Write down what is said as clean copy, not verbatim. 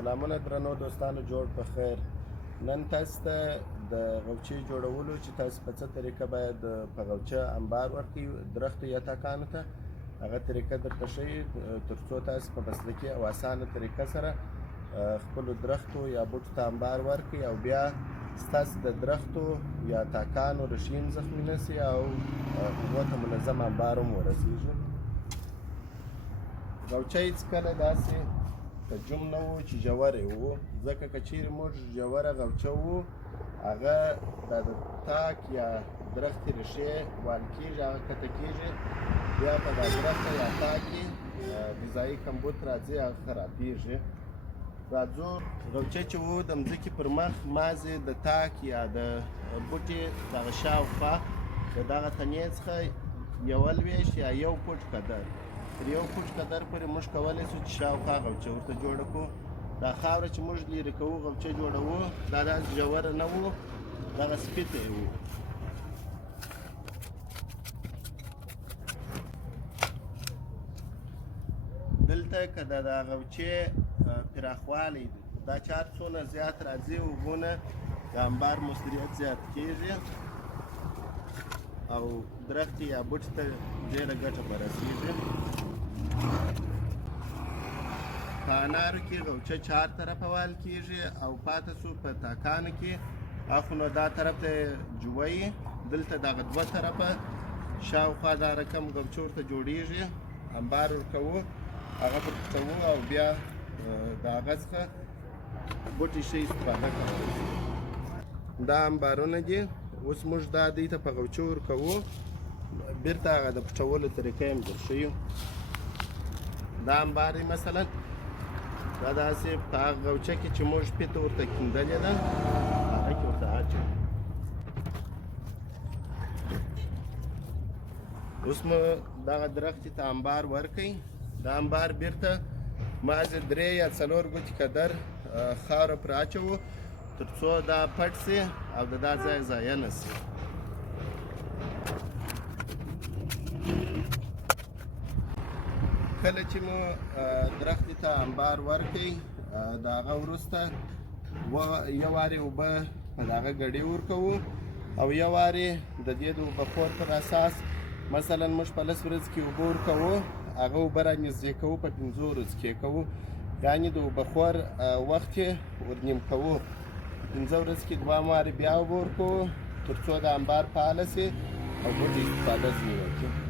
سلامونه درنو دوستانو، جوړ په خیر. نن تاسو ته د غوچې جوړولو چې تاسو په څه طریقه باید په غوچه انبار ورکړئ درختو یا تاکانو ته، هغه طریقه درته ښیي تر څو تاسو په مسلکي او اسانه طریقه سره خپلو درختو یا بوټو ته انبار ورکړئ او بیا ستاسو د درختو یا تاکانو ریښې هم زخمي نه شي او اوبو ته منظم انبار هم ورسیږي. غوچه هېڅکله داسې جوم نه و چې ژورې وو، ځکه که چیرې موږ ژوره غوچه وو هغه د تاک یا درختې ریښې وال کېږي، هغه کته کېږي، بیا په دا درخته یا تاک کې غذایي کمبود راځي، هغه خرابېږي. راځو غوچه چې وو د مځکې پر مخ مازې د تاک یا د بوټي دغه شاوخوا د دغه تنې څخه یوه لویشت یا یو فوټ قدر تر یو فوټ قدر پورې موږ کولی شو چې شاوخوا غوچه ورته جوړه کړو. دا خاوره چې موږ لرې کوو غوچه جوړوو دا داسې ژوره نه وو، دغه سپیته یې وو. دلته که د غوچې پراخوالی دا چار څونه زیات راځي اوبو نه د انبار مصدریت زیات کېږي او درخت یا بوټي ته ډېره ګټه به رسېږي. په انارو کې غوچه چار طرفه وال کېږي او پاته سو په تاکانو کې اخو نو دا طرف ته جوی، دلته دغه دوه طرفه شاوخوا دا رقم غوچه ورته جوړېږي، انبار ورکوو، هغه پرې کوو او بیا د هغه څخه بوټي ښه استفاده کولی شو. دا انبارونه دي، اوس موږ دا دوی ته په غوچه ورکوو، بیرته هغه د پټولو طریقه یې هم درښیو. دا انبار دی مثلا دا داسې په هغه غوچه کې چې موږ پیته ورته کیندلې ده هغه کې ورته اچوو. اوس مو دغه درختې ته انبار ورکوئ. دا انبار بیرته مازې 3 یا 4 ګوتې قدر خاوره پرې اچوو تر څو دا پټ سي او د دا ځای ضایع نه سي. کله چې مو درختې ته انبار ورکوئ د هغه وروسته یو وارې اوبه په دغه ګډې ورکوو او یو وارې د دې د اوبهخور پر اساس مثلا موږ په 10 ورځو کې اوبه ورکوو، هغه اوبه را نږدې کوو په 5 ورځو کې کوو، یعنې د اوبهخور وخت یې ورنیم کوو. 5 ورځو کې 2 وارې بیا اوبه ورکوو تر څو د انبار فعاله سي او بوټي استفاده ځنې وکړي.